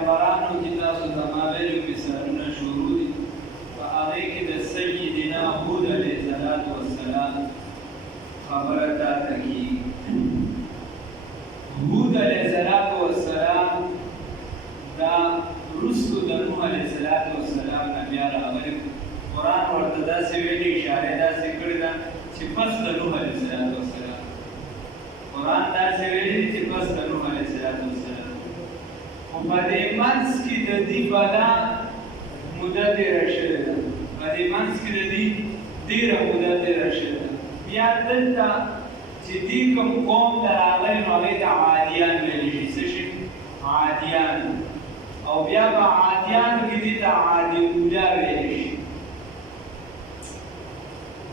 پیغمبرانو کې تاسو ته ما ویلي مثالونه شروع دي په هغې کې د سیدنا هود علیه السلام خبره تاته کېږي. هود علیه السلام دا وروستو د نوح علیه السلام نه بیا راغلی. قرآن ورته داسې ویلي، اشاره داسې کړې ده چې پس د نوح علیه السلام قرآن داسې ویلي دي چې پس د نوح علیه السلام خو په دې منځ کې د دې بلا موده تېره شوې ده. په دې منځ کې د دې ډېره موده تېره شوې ده. بیا دلته چې دې کوم قوم ته راغلی نو هغې ته عادیان ویلی شي. څه شي؟ عادیان. او بیا په عادیانو کې دې ته عادي اوله ویلی شي.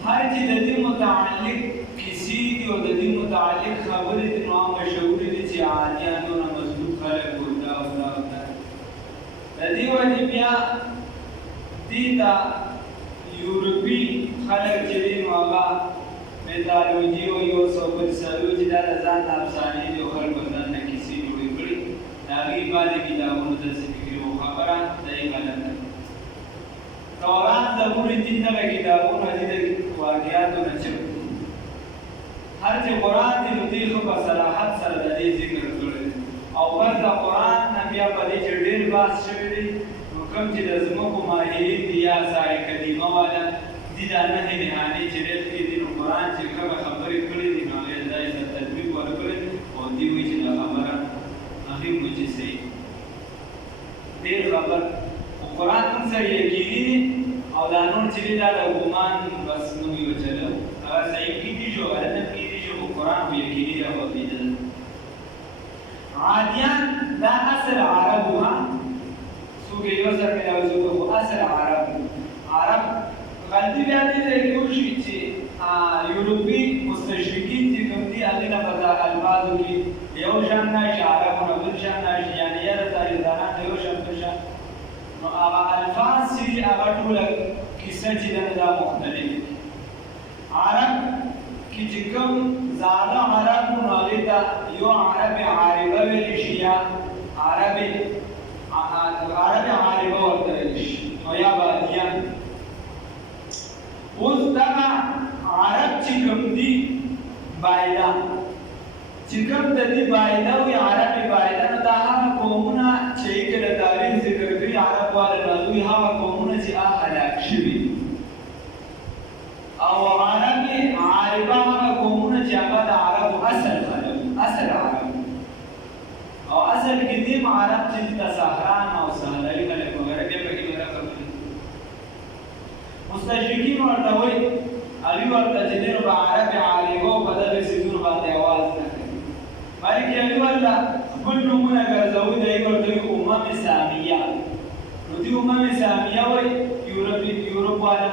هر چې د دې متعلق کیسې دي او د دې متعلق خبرې دي نو هغه مشهورې دي چې عادیان دونه مضبوط خلک وو. د دې وجې بیا دې ته یورپي خلک چې دي نو هغه میتالوجي وایي او سوپرسالوجي دا د ځان نه افسانې دي او خلکو ځان نه کیسې جوړې کړي. د هغې بعضې کتابونو داسې فکري وو. خبره دا یې غلطه. تورات، زبور، انجیل دغه کتابونه دي د واقعاتو نه چپ دي. هر چې قرآن دی نو دې ښه په صراحت سره د دې ذکر کړی دی. او بس د قرآن نه بیا په دې چې ډېر بحث شوی دی نو کوم چې د ځمکو ماهرین دي یا ساحه قدیمه والا دي دا نهې نهانې چې ډېر کې دي نو قرآن چې کومه خبرې کړې دي نو هغې دا یې تطبیق ورکړی او دې وایي چې دا خبره هغې وایي چې صحیح ډېر خبر خو قرآن موږ سره یقیني دي او دا نور چې دي دا د ګمان بس نوم یې وچلو. هغه صحیح کېدي شو غلط هم کېدي شو خو قرآن خو یقیني راوځېدل. عادیان دا اصل عربو ها څوک یو سره ملاوي خو اصل عرب غلطي بیا دې ته کې وشي چې یورپي مستشرقین چې کوم دي هغې نه په الفاظو کې یو شان راشي، عربونه بل شان راشي، یعنې یاره تاریخدانان یو شان بل شان نو هغه الفاظ چې دي هغه ټوله کیسه چې ده دا مختلف دي. عرب کې چې کوم زاړه عرب نو هغې ته یو عرب عاربه ویلی شي یا عرب عاربه ورته ویلی شي او یا بادیان. اوس دغه عرب چې کوم دي بایده چې کوم د دې بایده وي عرب بایده نو دا هغه قومونه چې کې د تاریخ ذکر کوي عرب والا نازوي هغه قومونه چې هلاک شوي او عرب عاربه هغه قومونه چې هغه د عربو اصل عرب او اصل کې دې عرب چې د صحران او صحرایي خلک وغیره بیا پکې وغیره خبرې مستشرقین ورته وایي هغوی ورته چې دی نو په عرب عاربه په دغې څیزونو باندې اواز نه کوي بلکې هغوی ورته خپل نومونه ګرځوي د هغوی ورته وایي امم سامیه. نو دې امم سامیه وایي یورپ والا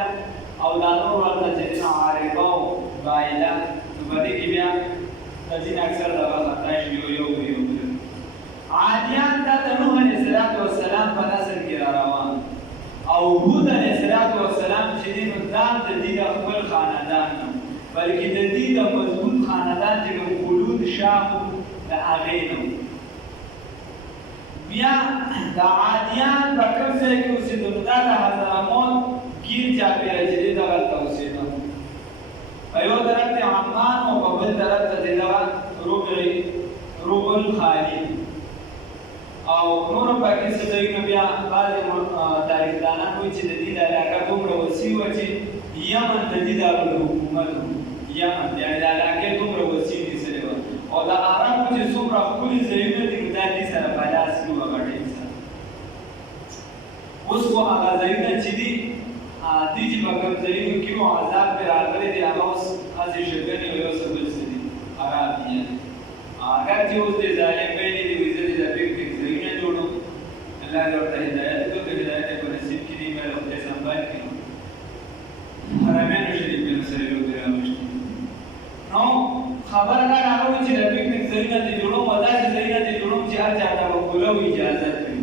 او دا نور ورته چې دی نو عاربه او بایله نو په دې کې بیا ځینې اکثر دغه خطا شي یو عادیان دا د نوح علیه السلام په نسل کې را روان او هود علیه السلام چې دی نو دا د دې د خپل خاندان نه بلکې د دې د مضبوط خاندان چې کوم خلود شاه د هغې نه بیا د عادیان په کوم ځای کې اوسېدل دا د حضرموت ګیر چاپېره چې دی دغلته اوسېده. په یو طرف ته عمان او په بل طرف ته د دغه روبل خالي او نور پکې څه ځایونه بیا بعضې تاریخدانان وایي چې د دې د علاقه دومره وسیع وه چې یمن د دې د حکومت یمن یعنې د علاقې دومره وسیع نیسلې وه او د عربو چې څومره ښکلي ځایونه دي نو دا دې سره په لاس کې وه غټې سره. اوس خو هغه ځایونه چې دي دې چې په کوم ځایونو کې وو عذاب پرې راغلی دی هغه اوس هسې شګنې او یو څه بل څه دي خراب دي. اگر چې اوس دې ظالم ویلي دي وایي زه دې د پکټک ځایونه جوړوم الله دې ورته هدایت وکړي هدایت یې په نصیب کې دي مې خدای سنبال کړي حرمینو شریفینو سره یې وکړي راوښتي نو خبره دا راغلې چې د پکټک ځایونه دې جوړوم او داسې ځایونه دې جوړوم چې هر چا ته به کولو اجازه وي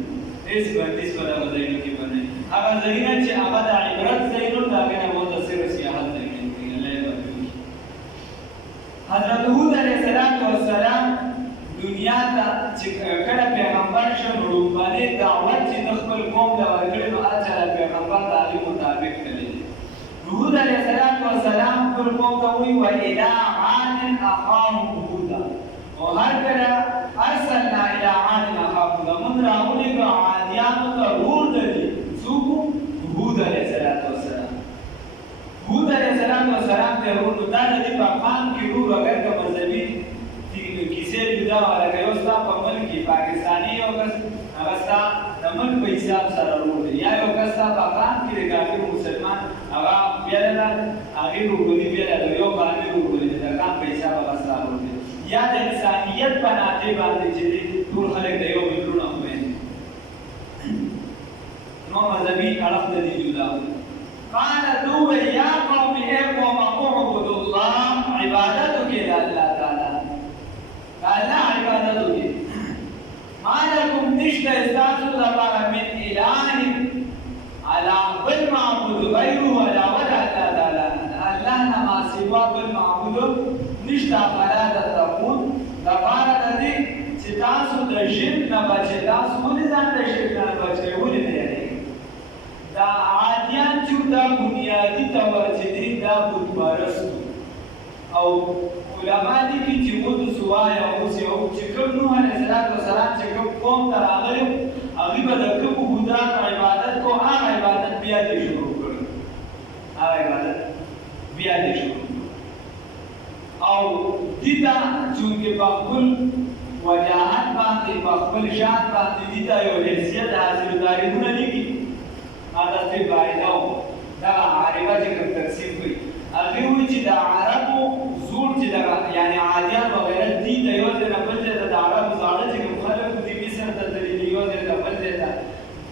هېڅ بندیز په دغه ځایونو کې به نه وي. هغه ځایونه چې هغه د عبرت ځایونه د هغې نه متصر سیاحت ځایونه دي الله یې بخښي. حضرت هود علیه السلام دنیا ته چې کله پیغمبر شو نو باندې دعوت چې د خپل قوم د ورکړي نو اجل پیغمبر د هغې مطابق کړی دی. هود علیه السلام خپل قوم ته وایي وإلی عاد أخاهم هودا او هر کله ارسلنا إلی عاد أخاهم هودا موږ راولېږو عادیانو ته ورور د دي څوک هود علیه السلام. هود علیه السلام ته ورور نو دا د دې په قام کې ورور اگر که مذهبي کیسې جدا وه لکه یو ستا په ملک کې پاکستاني یو کس هغه ستا د ملک په حساب سره ورور دی یا یو کس ستا په قام کې د کافر مسلمان هغه بیله ده هغې ورورولي بیله ده یو قامي ورورولي دی د قام په حساب هغه ستا ورور دی یا د انسانیت په ناطې باندې چې دی ټول خلک د یو بل وروڼه خویندې نو مذهبي اړخ د دې جدا و. قالت وویل یا قوم ای قوم اعبدوا الله عبادت وکړئ د الله تعالی الله عبادت وکړئ ما لکم نشته ستاسو لپاره من اله علی بل معبود غیره علاوه د الله تعالی الله نه ما سوا بل معبود نشته فلا تتقون لپاره د دې چې تاسو د شرک نه بچئ. تاسو ولې ځان د شرک نه بچئ ولې نه یادېږئ؟ دا عادیان چې دا بنیادي طور چې دی دا بتپرست او علما لیکي چې بت سوایه اوس یو چې کوم نوح علیه السلام چې کوم قوم ته راغلی هغوی به د کومو بتانو عبادت کو هغه عبادت بیا دې شروع کړ او دې ته چونکې په خپل وجاهت باندې په خپل شان باندې دې ته یو حیثیت حاصل تاریخونه لیکي هذا في بايداو دا عارفه چې کوم تقسیم کوي هغه وایي چې د عربو زور چې دا یعنی عادیان وغیره دي د یو ځای نه بل ځای ته د عربو زاړه چې کوم خلک دي مصر ته تللي یو ځای ته بل ځای ته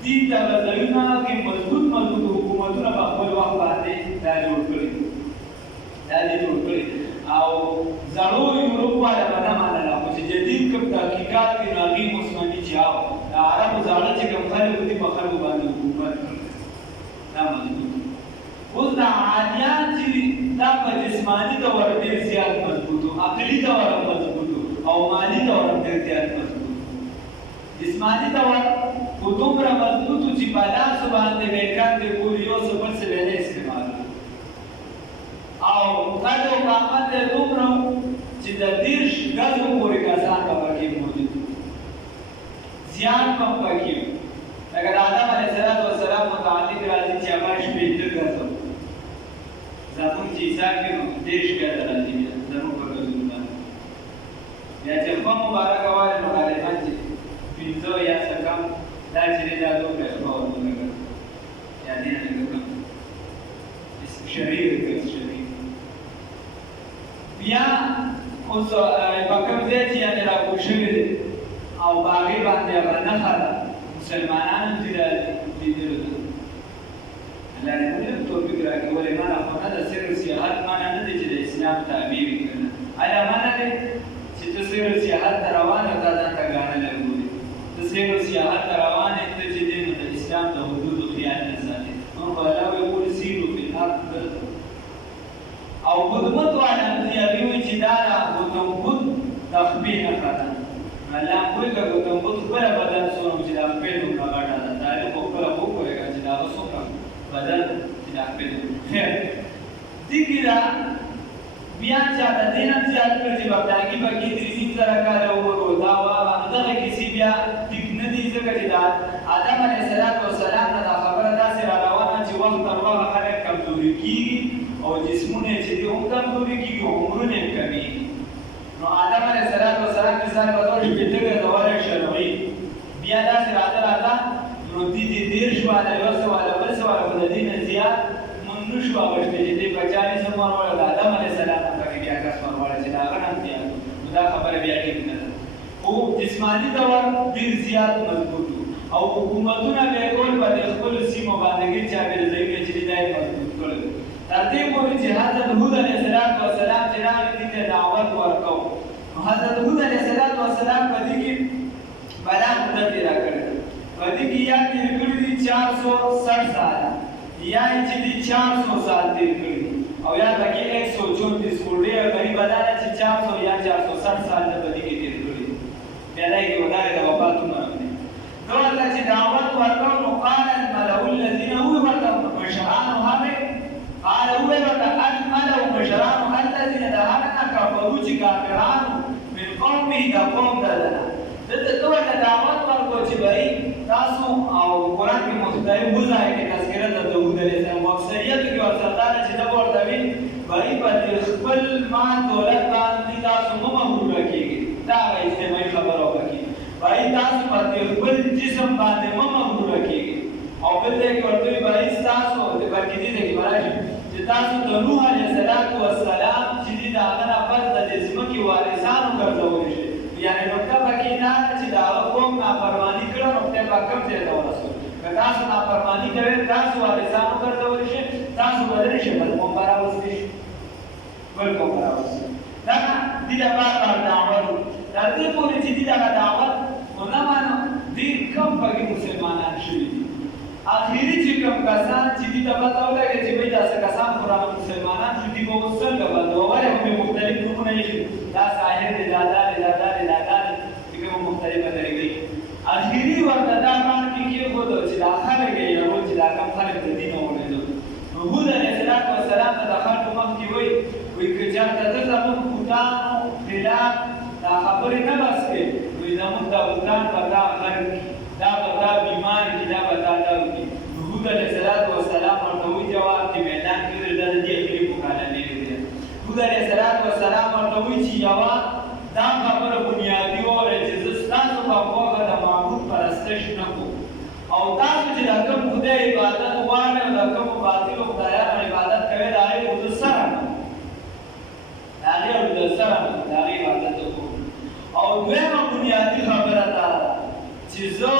دي دغه ځایونه کې مضبوط حکومتونه په خپل وخت باندې دا جوړ کړي او زړو یورپ والا به نه منله خو چې جدید کوم تحقیقات دي نو هغې عثماني چې د عربو زاړه چې کوم خلک دي په خلکو باندې حکومت کړي دا مضبوط. اوس دا عادیان چې دا په جسماني طور ډېر زیات مضبوط و عقلي طور مضبوط او مالي طور ډېر زیات مضبوط. جسماني طور خو دومره مضبوط و چې په لاسو باندې به یې کار دی کول یو څه بل څه به نه استعمالوي او قد او قامت یې دومره چې د 30 ګزو پورې کسان به پکې موجود وو زیات هم پکې وو لکه د آدم علیه السلام متعلق راځي چې هغه 15 ګزه زموږ چې حساب کړي نو 30 ګزه راځي زموږ په ګزو باندې یا چې خپه مبارکه وایي نو غالبا چې 15 یا څه کم دا چې دی دا دومره ښه ورونه ګزه یا دې نه لږ کم شریر بیا اوس په کوم ځای چې یعنې راکوږ شوي دی او په هغې باندې هغه نښه ده مسلمانان هم دې لیدلو ده الله دې موږ توفیق راکړي ولې معنه خو نه ده سیر سیاحت معنه نه دی چې د اسلام تابع وي که نه آیا معنه دی چې ته سیر سیاحت ته روان یې تا ځان ته ګاڼه لګولې ته سیر سیاحت ته روان یې ته چې دی نو د اسلام د حدودو خیال نه ساتې نو خو الله ویل سیرو فی الارض او بدمت والا هغې وایي چې دا د ګوتمبد د خپې نښه ده الله کوی که ګوتمبد خپله بدن څومره چې د خپې دومره غټه ده تاریخ خو خپله خو وګورئ چې د هغه څومره بدن چې د خپې خیر دې کې دا بیا چا د دې نه زیات کړ چې بغدادي پکې 300 کاله عمر و دا دغه کیسې بیا ټیک نه دي ځکه چې د آدم علیه السلام نه دا خبره داسې را روانه چې وخت تر وخته خلک کمزوري کېږي او جسمونه چې دي هم کمزوري کېږي او عمرونه یې کمیږي نو آدم علیه السلام مثال په طور 15 ګزه شرعي بیا داسې راته نو دې 30 والا یو څه والا بل څه والا خو د دې نه زیات مونږ نه شو اغوښتی چې دې په 40 عمر والا د آدم علیه السلام نه پکې بیا کس والا چې د هغه نه هم زیات نو دا خبره بیا ټیک نه ده خو جسماني طور ډېر زیات مضبوط او حکومتونه به یې کول په دې خپلو سیمو باندې ګیر چاپېرځایونه چې دي دا یې مضبوط کړل تر دې پورې چې حضرت هود علیه السلام چې راغی دې ته دعوت ورکو نو حضرت هود علیه السلام په دې کې بلا مدت یې راکړې په دې کې یا تېر کړي دي 460 ساله یا یې چې دي 400 سال تېر کړي او یا پکې 134 خو ډېره قریبه دا ده چې 400 یا 460 سال د په دې کې تېر کړي زیاده کې ودارې د وفات عمر دی نو الله چې دعوت ورکړ نو قال الملأ الذين هو ورته مشرانو هغه قال هو ورته الملأ مشرانو الذين دهنا كفروا چې کافرانو من قومه د قوم دلته دته ټول دعوت ورکړ چې بری تاسو او قران کې مختلف وځای کې تذکرہ د داوود علیه السلام اکثریت کې ورته چې دا ورته وی بری په خپل ما دولت باندې تاسو مغرور کیږي دا اجتماعي خبرو کوي بری تاسو په خپل جسم باندې مغرور کیږي او بل دې کې ورته بری تاسو د بلکې دې کې راځي چې تاسو د نوح علیه السلام چې دا هغه پس د ځمکې وارثانو ګرځول شي یعنی مطلب کې نه چې دا قوم نافرمانی کړو نو په کوم ځای ته ورسول که تاسو نافرمانی کوئ تاسو وارثانو ګرځول شي تاسو بدل شي بل قوم راوستي بل قوم راوستي دا دې د بار دعوت دا دې پورې چې دې دا دعوت ونمانو دې کم پکې مسلمانان شوي دي اخیری چې کوم کسان چې دې ته پته ولګي چې وایي دا کسان قرآن مسلمانان چې دې په څنګه باندې وره هم مختلف نمونه یې دا ظاهر دې دا کوم مختلفه طریقې اخیری ورته دا باندې کې خو چې دا خلک یې یو چې دا کوم خلک د دین اورېدل نو هود علیه السلام د خلکو مخ کې وایي چې چاته د زمون بوتانو خلاف دا خبرې نه بس کې وایي زمون د بوتان په دا خلک دا په دا بیمار کې دا په دا کې هود علیه السلام ورته وایي جواب کې میدان کې د دې اخیری مکالمې دی هود علیه السلام ورته وایي چې یوا دا خبره بنیادی وره چې تاسو په خواږه د معبود پرستش نه کوو او تاسو چې د کوم خدای عبادت غواړئ او د کوم باطلو خدایانو عبادت کوئ د هغې خو د سره نه د هغې او د سره نه د هغې عبادت وکړو او دویمه بنیادي خبره دا ده چې زه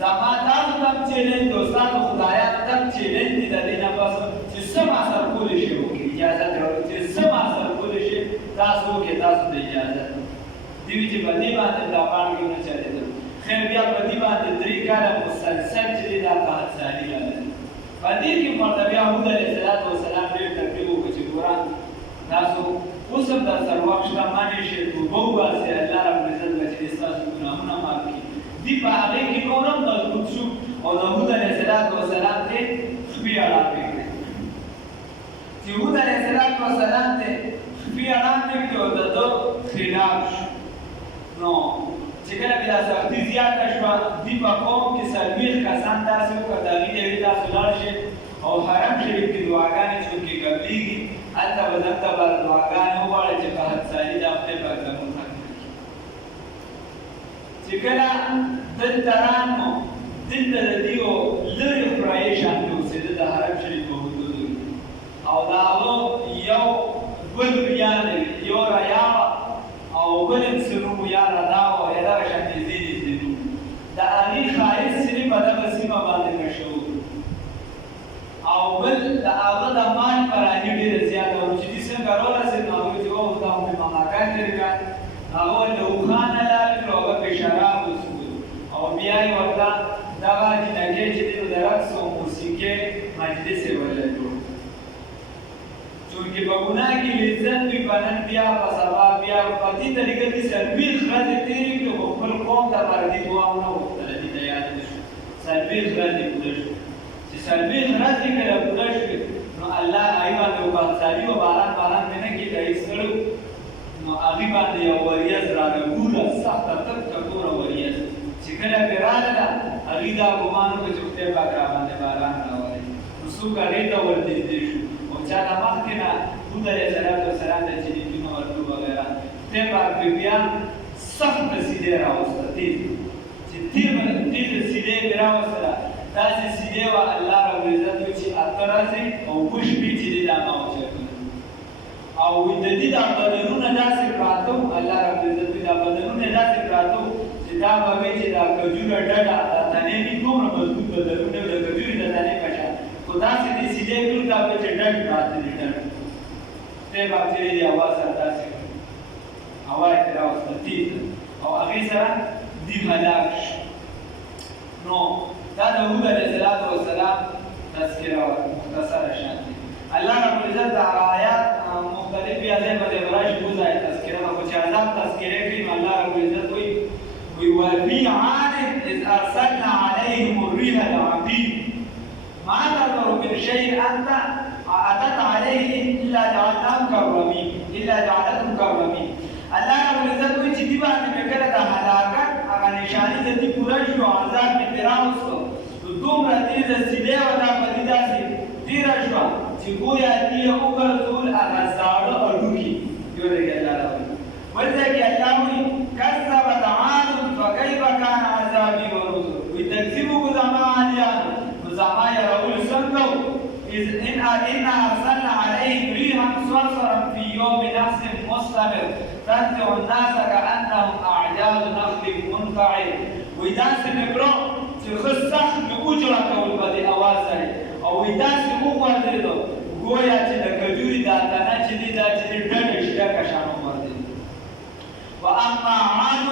زما تاسو ته هم چیلنج دی او ستاسو خدایانو ته هم چیلنج دی د دې نه پس چې څه ما سره کولی شي وکړي اجازت راوړي چې څه ما سره کولی شي تاسو وکړئ تاسو د اجازت دیوی چې په دې باندې دا پاڼې نه چلېدل خیر بیا په دې باندې 3 کاله مسلسل چې دا قحط سالي راغلی په دې کې ورته بیا هود علیه السلام ډېر تکلیف وکړ چې ګوران تاسو اوس هم در سره وخت شته مانې شي توبه وباسئ الله رب العزت به چې ستاسو ګناهونه معاف کړي دې په هغې کې نور هم مضبوط شو او د هود علیه السلام ته خپې اړاپې کړې چې هود علیه السلام ته خپې اړاپې کړې او د ده خلاف شو نو چې کله بیا سختي زیاته شوه دوی په قوم کې څلوېښت کسان داسې وکړه د هغې ته ویل تاسو لاړ شئ او حرم شریف کې دعاګانې چونکې قبلېږي هلته به دلته به دعاګانې وغواړئ چې قحط سالي دا خدای پاک زموږ ختم کړي چې کله دلته رانو دلته د دېو لرې خورایي شانتې اوسېده د حرم شریف په حدودو کې او د هغه یو ګل بیانې یو ریا او بل سنو یا رداو یا دغه شانتې ځینې سنو د هغې ښایست سینې په دغه سیمه باندې مشهور او بل د هغه د مال پراني ډېره زیاته وه چې دوی څنګه راورسېد نو هغوی چې دا خو مې مماکان تېر کړ هغه ورته اوښانه لاړې کړو هغه پرې شراب وڅښلو او بیا یې ورته دغه جینکۍ چې دی نو د رقص او موسیقۍ مجلس یې ورله جوړ چونکې په ګناه کې لذت وي په نن بیا په سبا بیا په دې طریقه کې څلوېښت ورځې تېرې کړې خو خپل قوم دپاره دې دعا ونه غوښتله دې ته یاد نه شو څلوېښت ورځې پوره شوې چې څلوېښت ورځې کله پوره شوې نو الله هغې باندې وبخښالي و باران مې نه کېده هېڅ کړی نو هغې باندې یو وریځ رانهګوره سخته تک ټکوره وریځ چې کله پرې راغله هغې دا ګمان وکړه چې خدای پاک راباندې باران راولي نو څوک هغې ته ورنږدې شو چا د مخکې نه هود علیه السلام د جنتونو ورتلو وغیره خدای پاک بیا سخته سیلۍ راوسته تیزه چې تیزه سیلۍ مې راوستله داسې سیلۍ وه الله ربالعزت وایي چې 8 ورځې او 2 شپې چې دی دا ما وچتله او د دې دا بدنونه داسې پراته وو الله ربالعزت وایي دا بدنونه داسې پراته وو چې دا به وایي چې دا کجوره ډډه دا تنې مې دومره مضبوط بدنونه وو د کجورې د تنې په شان خو داسې دې سیلۍ کړو دا به چې ډډ پراته دي ډډ خدای پاک چې دی هوا سره داسې کړو هوا یې ترې راوسته تیزه او هغې سره دوی هلاک شو نو دا د هود علیه السلام تذکره وه مختصره شان دی الله ربالعزت د آیات مختلف بیا ځای په ځای به راشي اوس آیه تذکره ده خو چې عذاب تذکره کوي نو الله ربالعزت وایي ما تذر من شيء أنت أتت عليه إلا جعلناهم كالرميم. الله رب العزت وی چې دی باندې مکړه د هلاکت هغه نشانی د دې پوره شو عذاب می پیراوستو دومره تیز سیده و دا پدیدا سي تیر شو چې گویا دې وګرځول هغه زاړه اډوکی یو دی الله رب ولکه الله وی کذبت عاد فكيف كان عذابي ونذر وتكذبوا زما عادیان زما يرول سنتو إن أرسلنا عليهم ريحا صرصرا في يوم نحس مستمر تنزع الناس كأنهم أعجاز نخل منقعر وإذا سمعوا تخصص بأجرة والبدء أوازر أو إذا سمعوا ذلك گویا چې د کجوري دا تنه چې دی دا چې ډېر شته کشانو ورته واما عاد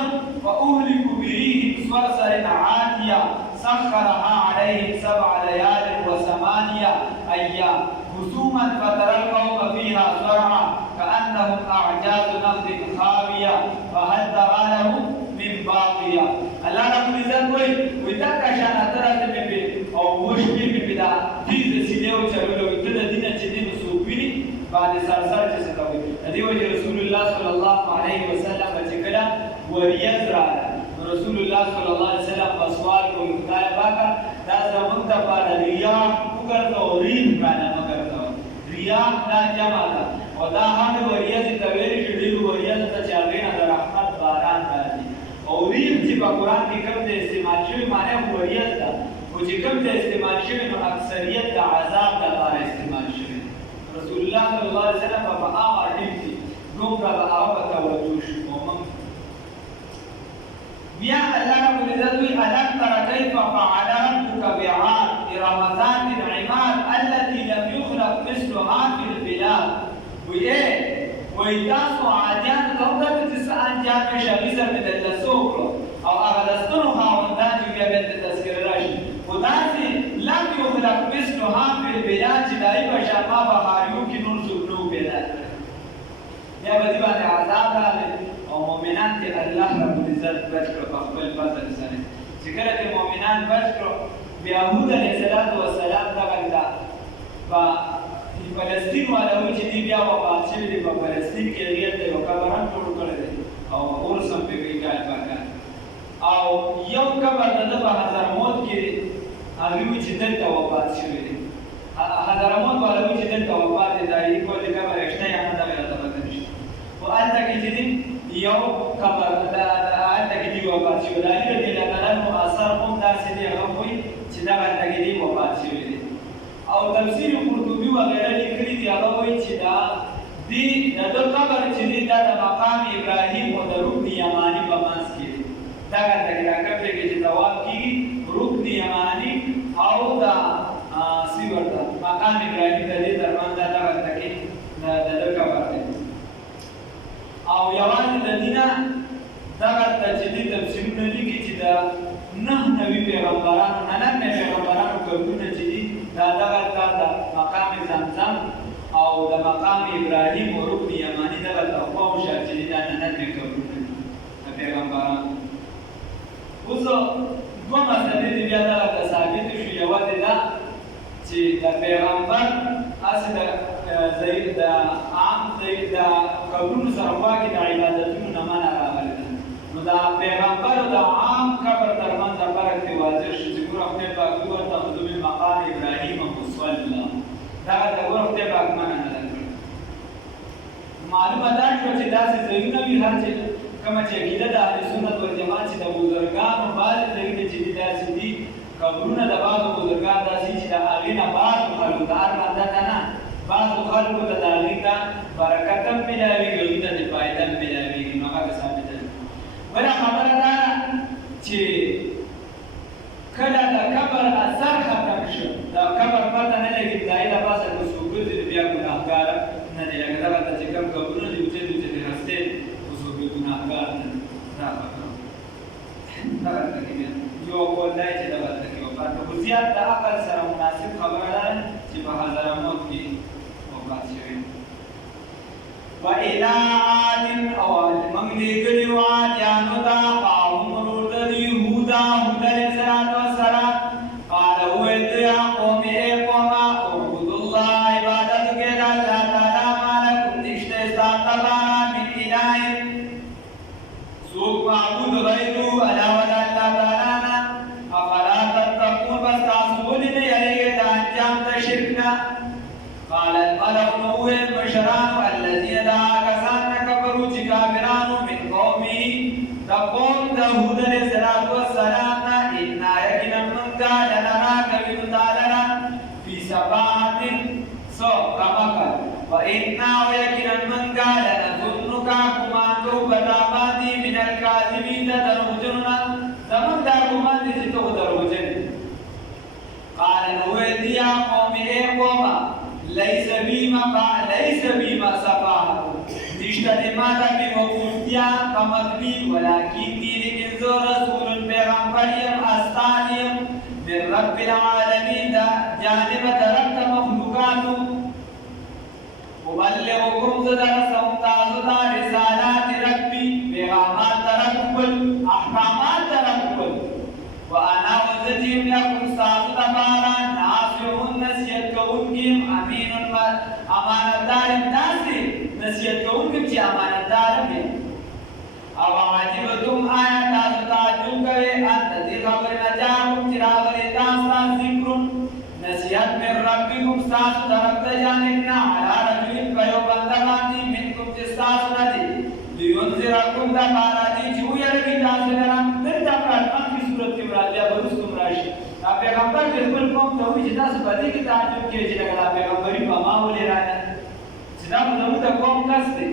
فاهلكوا بريح صرصر عاتيه سخرها عليهم 7 ليال و8 ايام حسوما فترى القوم فيها صرعى كانهم اعجاز نخل خاويه فهل ترى لهم من باقيه. الله رب العزت وإذا كشان أترى به أو مشبه بدا ديز سيدو چلو وتدا دينا چدين سوبيني بعد سرسر چسدوي ادي وجه رسول الله صلى الله عليه وسلم بچکلا وريزرا رسول الله صلى الله عليه وسلم بسوال کو خدای پاکا دا زمون ته پر رياح وګرځو ريح باندې وګرځو رياح دا جمع ده او دا هم وريز تویل شډیل وريز ته چاغینا د رحمت باران راځي او ريح چې په قران کې کوم د استعمال شوی معنی وريز ده او چې کوم د استعمال شوی نو اکثریت د عذاب د لپاره استعمال شوی رسول الله صلی الله علیه وسلم په هغه ټیم کې دومره به هغه توجه شو بیا الله رب العزت وی الم تر کیف فعل ربک بعاد ارم ذات العماد التي لم يخلق مثلها في البلاد وی تاسو عادیان ته وګورئ چې څه انجام شوي زر د لسوکړو او هغه دستونو خاوندان چې بیا د تذکر راشي خداسې لم يخلق مثلها في البلاد چې دای په شاما بهاریو کې نور څوک نو پیدا بیا به دې باندې عذاب راغلی او مؤمنان ته الله رب العزت بچ کړو په خپل فضل سره چې کله چې مؤمنان بچ کړو بیا هود علیه السلام دغه په فلسطین والو چې دی بیا وفات شوي دي په فلسطین کې هغې ته یو قبر هم جوړ کړی دی او اوس هم پکې ګال پاکان او یو قبر د ده په حضرموت کې هغې وایي چې دلته وفات شوي دي حضرموت والا وایي چې دلته وفات دی د هغې کول د قبر شته یا نه دغې راته پته نشته خو هلته کې چې دی یو قبر هلته کې دی وفات شوي د علي رضی الله تعالی عنه اثر هم داسې دی هغه وایي چې دغه هلته کې دی وفات شوي دي او تفسیر قرطبي وغیره لیکلي دي هغه وایي چې دا د ده قبر چې دی دا د مقام ابراهیم او د رکن یماني په منځ کې دی دغه هلته کې دا کوم ځای کې چې طواف کېږي رکن یماني او د څه ورته مقام ابراهیم د دې ترمنځ دا دغه هلته کې د ده قبر دی او یوازې د دې نه دغه هلته چې دې تفسیرونه لیکي چې د 9 نوي پیغمبرانو 99 پیغمبرانو قبرونه چې دي دا دغه کار د مقام زمزم او د مقام ابراهیم او رکن یماني دغه توقع شو چې دا 99 قبرونه دي د پیغمبرانو اوس دوه مسلې دي بیا دغه ثابت شو یوازې دا چې د پیغمبر اصل د عام د قبرونو سره واقع د عبادتونو نه منع راغلی ده نو د پیغمبر د عام قبر ترمنځ فرق دی واضح شو چې ګوره خدای پاک ورته د مقام ابراهیم مصلی دغه د ګوره خدای پاک منع نه ده کړې معلومه ده چې داسې ځایونه وي هر چې کومه چې عقیده د اهل سنت والجماعت چې د بزرګانو بعضې ځایونه چې دي داسې دي قبرونه د بعضو بزرګان داسې چې د هغې نه بعضو خلکو ته هر بنده ته نه بعضو خلکو ته د هغې ته برکت هم میلاوېږي هغوی ته د فایده هم میلاوېږي نو هغه ثابته ده بله خبره دا چې کله د قبر اثر ختم شو د قبر پته نه لګي د هغې دپاسه که څوک ګرځي نو بیا ګناهګاره نه دی لکه دغلته چې کوم قبرونه دي اوچتې اوچتې رستې خو څوک یې ګناهګار نه دی دا فکر دغلته کې بیا یو قول دی چې دغلته کې وفات خو زیات د عقل سره مناسب خبره ده چې په حضرموت کې وفات شوی وإلى عاد أو موږ لېږلي وو عادیانو ته قوم ورور د دوی هود علیه السلام قال وویل یا قوم ای قال الملأ نوح المشران الذين دعا كسان كفروا كافران من قومه تقوم داود عليه الصلاة والسلام إنا يقينا من قال نراك بمثالنا في سبعة سوء كما وإنا يقينا من قال نظنك كما توبتاماتي من الكاذبين تدرجنا زمن داركما تجتو درجن قال نوح يا قوم قوما ليس بما سفاهة نشتد ماذا بموفوتيا كمطبي ولكني لكن ذو رسول پیغمبریم استانیم من رب العالمين جانب درد مخلوقاتو أبلغكم درسهم تازدا رسالات ربي پیغامات ربكل أحكامات ربكل وأنا وزجيم لكم ساسدا بارا ناصر نسيت كونكم أمين أمانة دارم ناسي نسيت كونكم چه أمانة دارم او عجبتم آيات تعجب كوي أن تدي خبر نجاكم چراغر تاستا ذكر نسيت من ربكم ساس درد جانبنا على رجل كيو بندغاني منكم جستاس ندي لينذركم دبارا دي جو يرغي تاسلنا ترتا پراتمان کی صورت کی مراجعہ برستم راشي پیغمبر بالکل قوم ته وی چې تاسو په دې کې تعجب کې چې لګا پیغمبري په ما ولې راځي چې دا موږ ته قوم کسته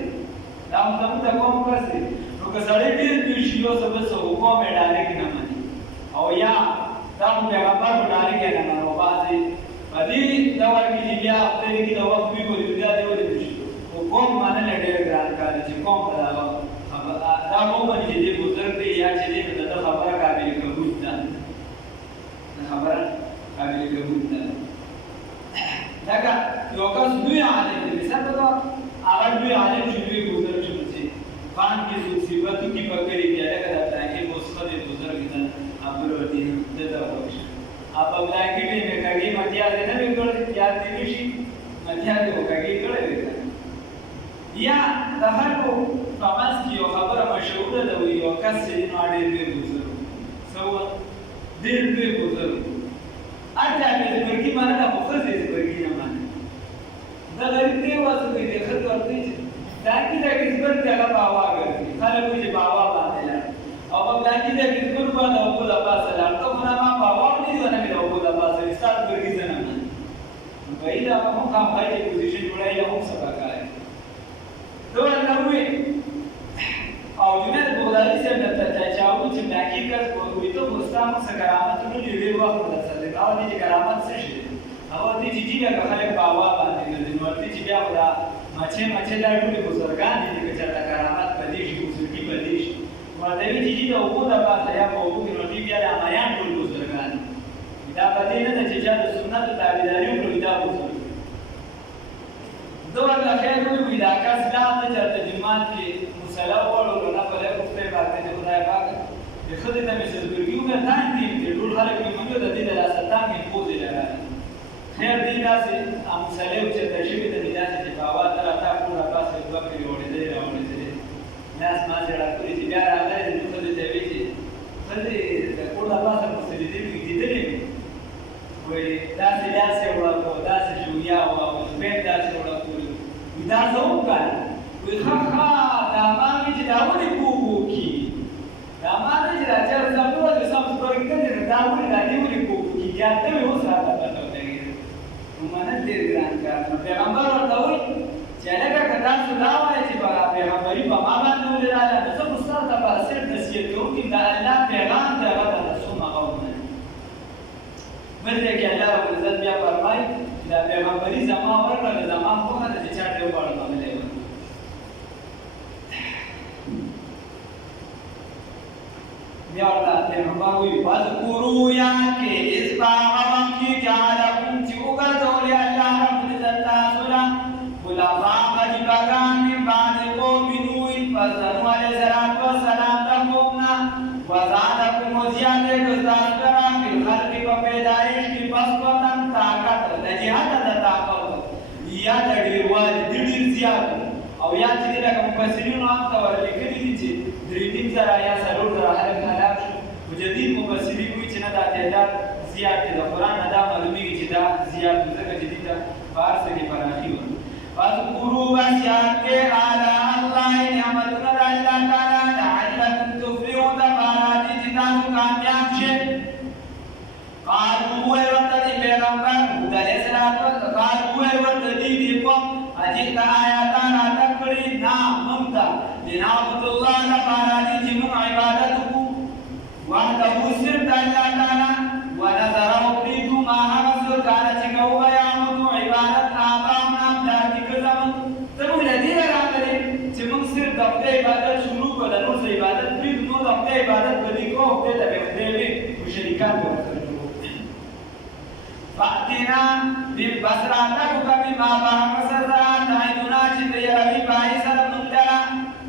دا موږ ته قوم کسته نو که سړی ډېر دې شي یو څه بس حکم یې ډالې کې نه مانی او یا دا پیغمبر ډالې کې نه نو باسي په دې دا ورکی چې بیا خپل کې دا وخت وی کوي بیا دې ولې شي حکم منل ډېر ګران کار چې قوم دا مو باندې دې بزرګ دی یا چې دې د خبره قابل قبول ده خبره قابل قبول ده لکه یو کس دوی عالم دی مثال په هغه دوی عالم چې دوی بزرګ شو چې خان کې صفاتو کې پکړې دی لکه دا کې مسخه دی بزرګ ده عبدالدین دته وښه اپ بلای کې به کګي متیا دې نه وکړ یاد دې شي متیا دې وکړي کړه یا د خلکو په منځ کې یو خبره مشهوره ده وي یو کس چې نو ډېر لوی بزرګ سو ډېر لوی بزرګ اته دې برګي باندې د خپل دې برګي نه باندې دا غریب دی واسه دې خلک ورته دا کې د کسبر ځای په اوا کوي خلک چې په اوا باندې لا او په بلان کې د کسبر باندې او په لبا سلام ته مونږه ما په اوا نه دی ونه مې او په لبا سره ستاسو برګي نه نه باید هغه هم خپل پوزیشن جوړای یا هم سبا کوي دوله نوې او جنید بغدادي صاحب ته چاچاو چې حقیقت کوی ته مستام څخه کرامتونه ډېر وخت درسره دا دي چې کرامت څه شي او دې چې دې خلک په اوا باندې دي نو دې چې بیا ودا مچه دا ټول بزرګان دي چې دا کرامت په دې شي بزرګي په دې شي ورته چې دې او دا باندې یا په وګړي نو دې بیا د امایان ټول بزرګان دا په دې نه چې د سنت تابعداري وکړي دا بزرګ دور لخیر وی دا کس دا نه چرته جماعت کې مصلا وړو نه په لږه په باندې د خدای پاک د خدای ته مثل ګرګیو نه تان دي چې ټول خلک یې موږ د دې د لاستان کې پوزې لګای خیر دې داسې مصلا چې تشبیه د داسې چې باوا تر تا پورا پاسه وکړي وړي دې راوړي دې ناس ما جوړه کړی چې بیا راغلی نو خدای ته وی چې خدای د پورا پاسه مصلی دې دې وي داسې وړو داسې جوړیا او په داسې وړو دا زوم کار وي خا دا ما چې دا ولې کوو کی دا ما چې راځي زموږ د سم سپورګ ته دا ولې دا دی ولې کوو کی یا ته یو سره پاتې دی نو مانه دې ګران کار پیغمبر ورته وي چې لکه کدا سودا وایي چې پیغمبري په ما باندې ولاله نو څه مستر ته په صرف نصیحت کوي چې دا الله پیغام دا غدا رسول مقام نه بلکې کې الله رب عزت بیا فرمایي دا پیغمبري زما ورکړه زما خو نه چې چا ته وړاندې باندې بیا دا پیغمبر وی واذکروا یا کې اسباغ کی جعلکم چې وګرځول الله رب عزت تاسو لا خلفاء غریبان من بعد قوم نوح فزنوا علیه السلام تقومنا وزادکم زیاده گستاسترا فی الخلق و پیدایش کی بسطن طاقت نجیحت دا طاقت یا دا ډیروالی ډیر زیات او یا چې لکه مفسرینو هم ته ورلیکلي دي چې 3 زره یا 4 زره هلک هلاک شو مجدد مفسرین وایي چې نه دا تعداد زیات دی د قرآن نه دا معلومیږي چې دا زیات دی ځکه چې دې ته फारस की फराखी हो फज़कुरू बयाद के आला अल्लाह नियामतुना अल्लाह ताला लअल्लकुम तुफ्लिहून तबाराती जिता कामयाब छे qalu wa tadi pegambar dari seratus qalu wa tadi dipom ajita ayatan atakri na mumta dinabudullah tabarani jimu ibadatuhu wahdahu sirta Allah ta'ala wa nazarahu bidu ma harasul kana cikau wa ya'budu ibadat abam abdati kezam temu ladina rakare jimu sir dabde ibadat shuru ko danu se ibadat bidu no dabde ibadat badiko hote tabe devi mushrikan ko Fatina bin basrata kami maba masara naiduna cindaya rabi baisa mundara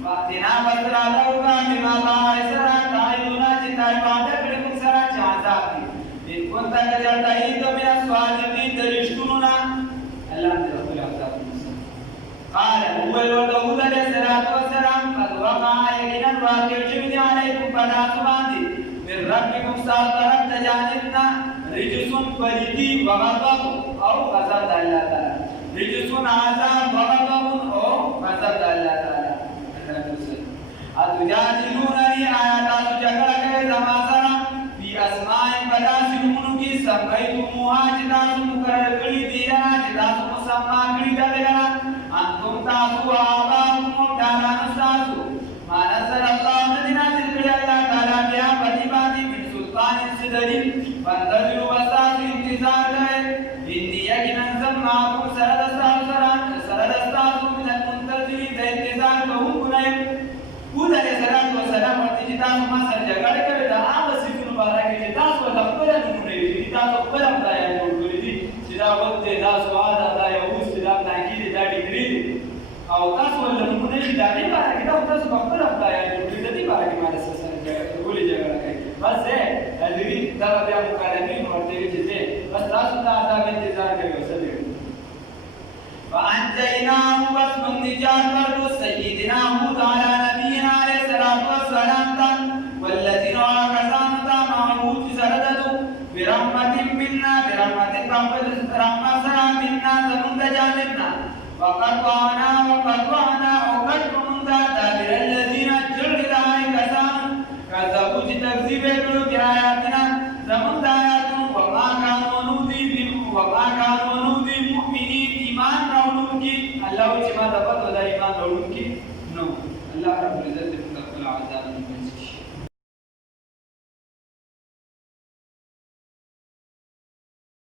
Fatina basrata kami maba baisa naiduna cindaya pada kedung sara jazati bin kunta kerjata itu mina swajibin darishturuna Allah Rabbil Alamin Qala huwa Dawud alayhi salatu wassalam qad waqa'a yaqinan waqi'un alaykum pada subhani min rabbikum sa'arat tajanibna रिजुसुन परिति वगदब और गजब अल्लाह ताला रिजुसुन आज़ाब वगदबुन और गजब अल्लाह ताला अतुजादिलूननी आयाता जगड़ के जमासरा बि अस्माए बदासिलुन की समैतुमुहा जिता मुकरर करी दिया जिता मुसम्मा करी दलेगा अंतुम तासु आबाकुम दारानुसासु मानसर अल्लाह नदिना जिक्र अल्लाह ताला बिया बदिबादी बिन सुल्तान सिदरी फंतजिरु वसासु इंतजार करे इन्नी यकीनन जम्माकुम सरदस्तासु मिन मुंतजिरी द इंतजार कहूं गुने उदर सलात व सलाम वर्ती जिता सुमा सर जगड़ करे द आब सिफुन बारा के जिता सो दफ्तर नुने जिता तो परम दाया जोड़ी दी जिता वते दा स्वाद दा यउस जिता ताकी दा डिग्री और तासो नुने खिदारी बारा के दा तासो परम दाया जोड़ी दी बारा के मारे सर बोली जगड़ के बस है अदरी दरब या मुकालमीन वर्ते जिसे बस तासो दा इंतजार करे सदे فأنجيناه واسم نجات مرد سيدنا هود على نبينا عليه الصلاة والسلام والذين وكسان معه سرددوا برحمة منا برحمة رحمة سلام منا زمن جانبنا وقطعنا وقد منذ دابر الذين جرد آي كسان كذبوا تكذيب بآياتنا زمن آيات وما كانوا نودي مؤمنين ایمان راولون کی اللہ و جمع دبت و دا ایمان راولون کی نو اللہ رب العزت بطرق العذاب